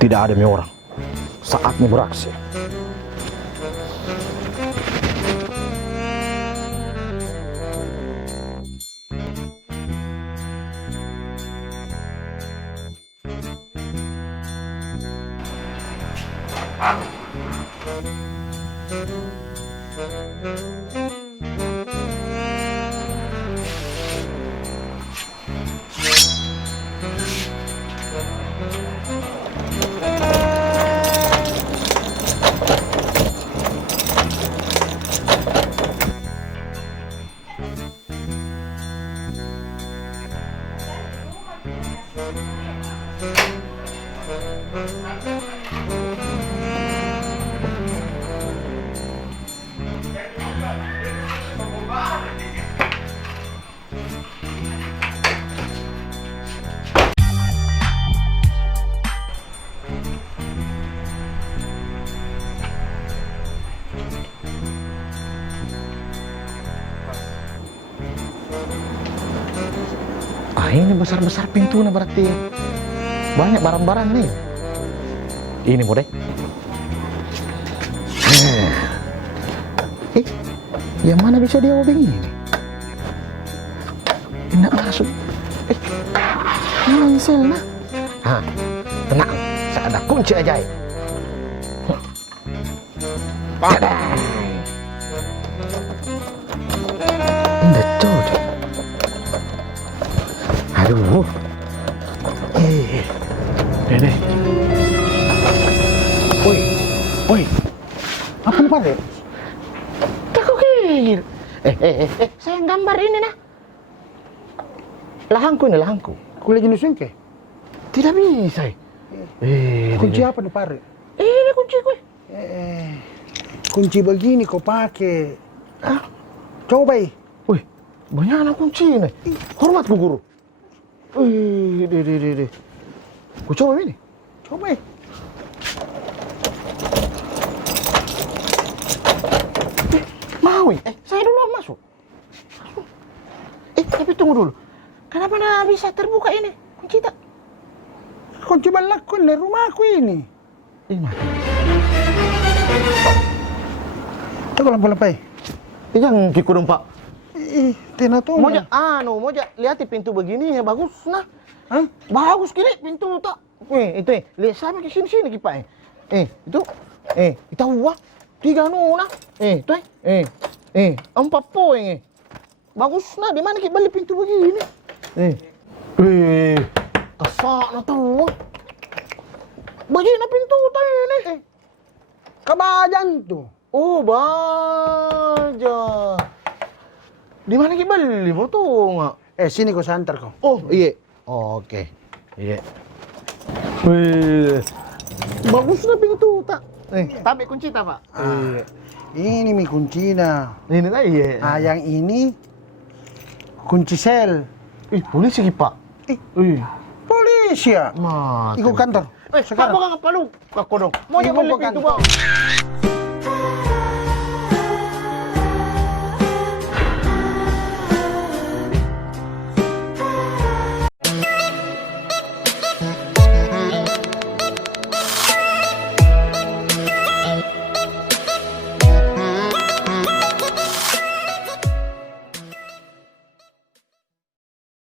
Tidak ada orang. Saatnya beraksi. Ini besar-besar pintunya berarti. Banyak barang-barang nih. Ini mau deh. Yang mana bisa dia begini? Enak masuk. Mansel nah. Tenang. Saya ada kunci ajaib. Ini cocok. Aduh. Dede. Woi. Apa nih, Pak? Takut gil. Saya gambar ini nah. Lahangku. Aku lagi nusun ke? Tidak bisa. Kunci apa nih, Pak? Ini kunci gue. Kunci begini kau pakai. Coba. Wih, banyak anak kunci nih. Hormat ku guru. Deh. Ku coba ini. Coba. Mau saya dulu masuk. Tapi tunggu dulu. Kenapa nggak bisa terbuka ini? Kunci tak? Kunci balakon di rumahku ini. Mati. Coba lampu-lampai. Yang kikudung Pak. Tina tuh. Moja, lihat pintu begini ya bagus nah. Hah? Bagus kiri pintu tak. Itu lihat sampai ke sini Pak. Itu. Kita buat 3 nah. Itu 4 poin. Bagus nah, di mana kita beli pintu begini? Kesak na tuh. Begini pintu tadi ini. Kebajan tuh. Oh, baja. Di mana kita beli foto nggak? Sini kau santar kau. Oh, iya. Oke. Iya. Wih. Bagus na pintu tak. Tapi kunci tak, Pak? Ini mi kuncinya. Ini tak iya. Yang ini kunci sel. Polisi Pak. Polisi ya? Mati. Ikut kantor. Sekarang. Apa lu? Kak Kodong. Mau beli pintu, Bang.